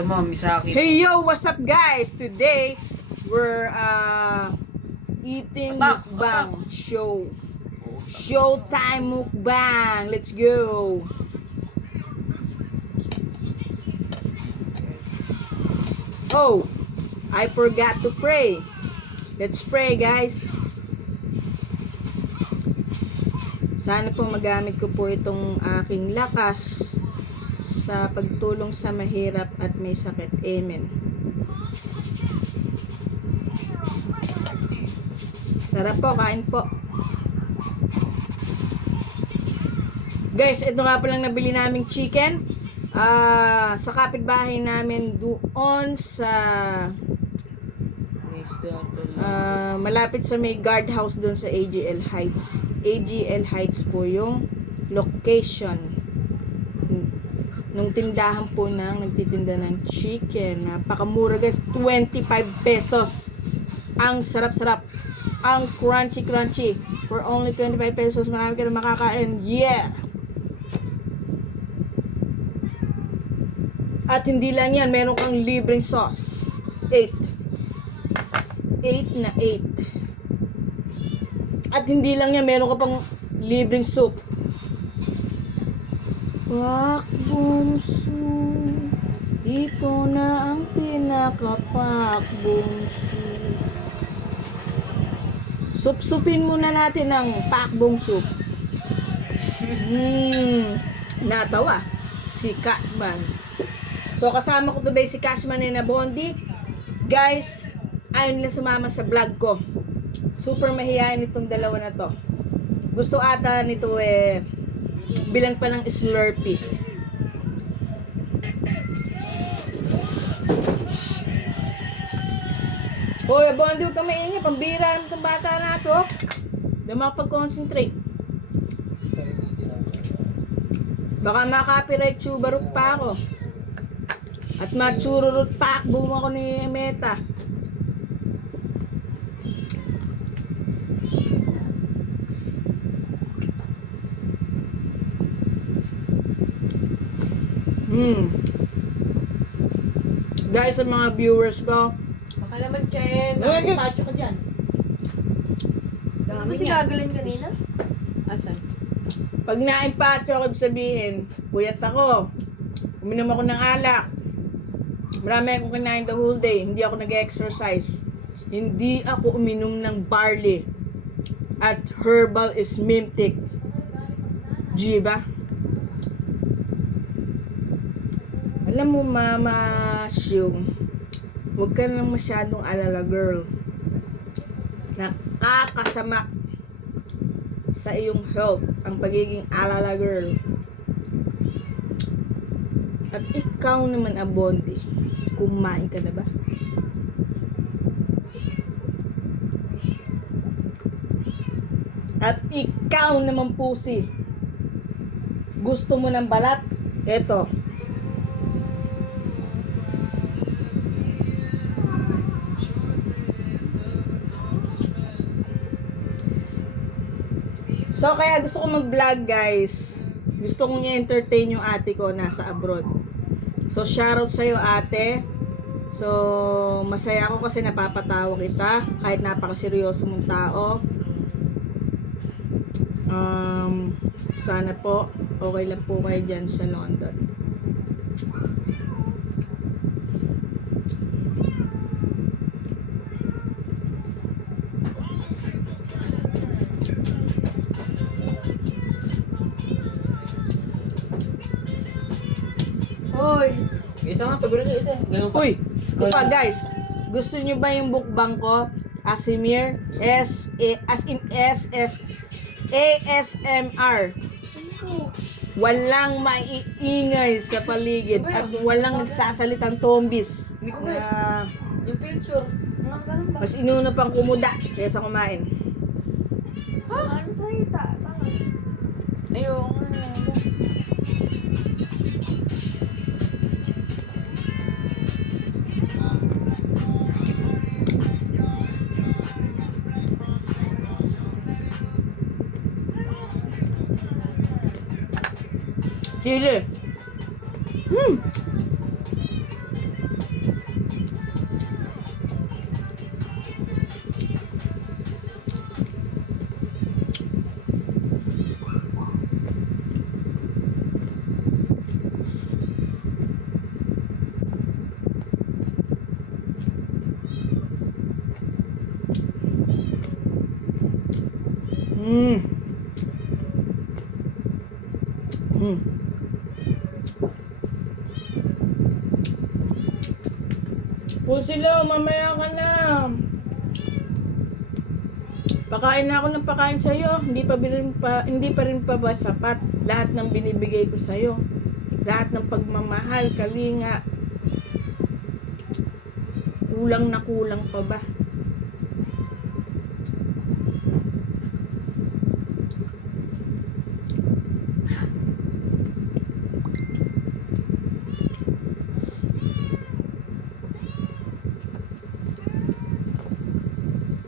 Ito mo, Misaki. Hey yo, what's up guys? Today we're eating mukbang show. Showtime mukbang. Let's go. Oh, I forgot to pray. Let's pray guys. Sana po magamit ko po itong aking lakas sa pagtulong sa mahirap at may sakit. Amen. Sarap po, kain po. Guys, ito nga palang nabili naming chicken. Sa kapitbahay namin doon sa malapit sa may guardhouse doon sa AGL Heights. AGL Heights po yung location nung tindahan po nagtitinda ng chicken. Napakamura guys, 25 pesos. Ang sarap-sarap. Ang crunchy-crunchy. For only 25 pesos, marami ka na makakain. Yeah! At hindi lang yan, meron kang libreng sauce. 8 na 8. At hindi lang yan, meron ka pang libreng soup. Pakbong soup. Ito na ang pinaka-pakbong soup. Sup-supin muna natin ang pakbong soup. Natawa. Si Catman. So, kasama ko today si Cashman and Bondi. Guys, ayaw nila sumama sa vlog ko. Super mahihayin itong dalawa na to. Gusto ata nito bilang pa ng Slurpee. Hoy, Bondi, huwag kang maingay. Pambira naman itong bata na to. Hindi makapag-concentrate. Baka makapiright chubarot pa ako. At matsururut pa akbong ako ni Meta. Guys, sa mga viewers ko, Baka naman, Chen. Ay, Pacho ka dyan. Ano ba si gagaling kanina? Asan? pag naimpacho ako, ibig sabihin, puyat ako. Uminom ako ng alak. Marami akong kinain the whole day. Hindi ako nag-exercise. Hindi ako uminom ng barley. At herbal is mimtic. G ba? Alam mo, Mama Shung, huwag ka nang masyadong alala, girl. Nakakasama sa iyong health ang pagiging alala, girl. At ikaw naman, Abondi, kumain ka na ba? At ikaw naman, Pusi, gusto mo ng balat? Eto. So, kaya gusto ko mag-vlog, guys. Gusto kong i-entertain yung ate ko nasa abroad. So, shoutout sa'yo, ate. So, masaya ako kasi napapatawa kita. Kahit napakaseryoso mong tao. Sana po, okay lang po kayo dyan sa London. Hoy! Isa nga, pagod na isa. Ganun pa. Uy! Ito pa guys, gusto nyo ba yung mukbang ko? Asimir? as in ASMR. Walang maiingay sa paligid at walang nagsasalitang tombis. Hindi ko Yung picture. Mas inuna pang kumuda kaysa kumain. Ano sa'yo? Tanga. Ayun. Chili. Mm. Mm. Pusilo, mamaya ka na. Pakain na ako ng pakain sa'yo. Hindi pa rin pa ba sapat lahat ng binibigay ko sa'yo? Lahat ng pagmamahal, kalinga. Kulang na kulang pa ba?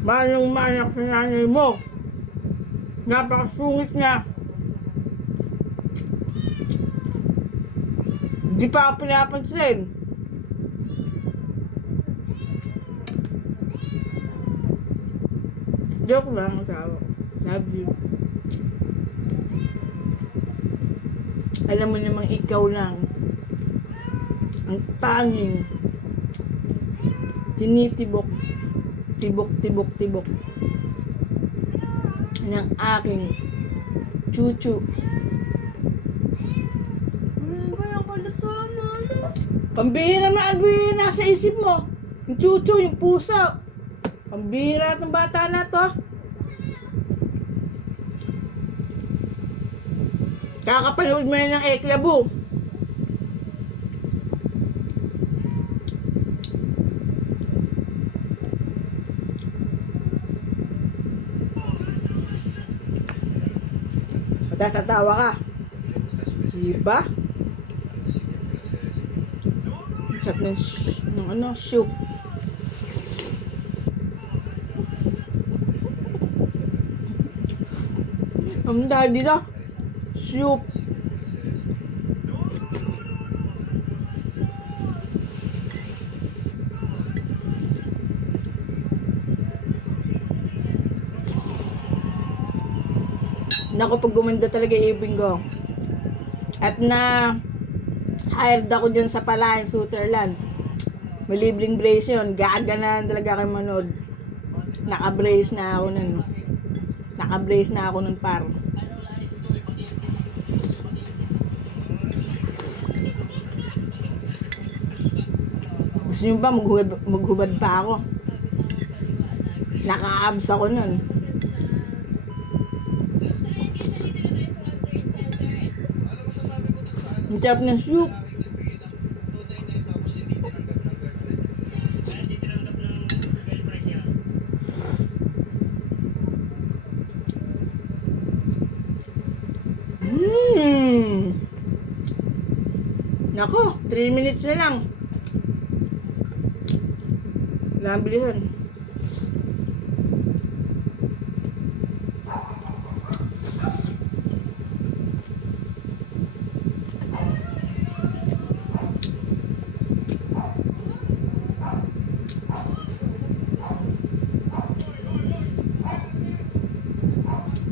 Manang-manak sa nanay mo. Napakasungit niya. Di pa ako pinapansin. Joke lang, asawa. Love you. Alam mo namang ikaw lang ang tanging tinitibok tibok ng aking chuchu. Ano ba yung kalasana? Pambihira na ano yung nasa isip mo? Yung chuchu, yung puso. Pambihira ng bata na to. Kakapanood mo yan ng Eklabu. Matatawa ka. Diba? Sarap ng ano, soup. Ang daddy na. Soup. Naku, pag gumanda talaga ibig ko. At na hired ako dyan sa Palayan, Sutherland. May libreng brace yun. Gaganahan talaga kayo manood. Naka-brace na ako nun. Naka-brace na ako nun par. Gusto nyo ba maghubad pa ako? Naka-abs ako nun. Ang sarap ng soup. Nako, 3 minutes na lang. Nabilihan.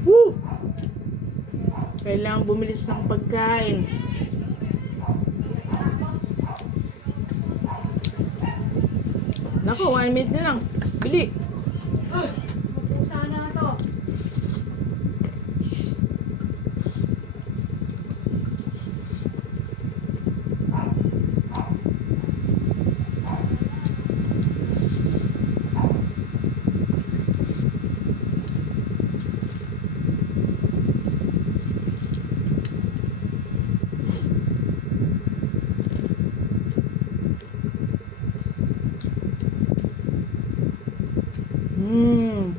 Woo! Kailangan bumilis ng pagkain. Nako, 1 minute na lang. Bili. Mapusa na to. Mm.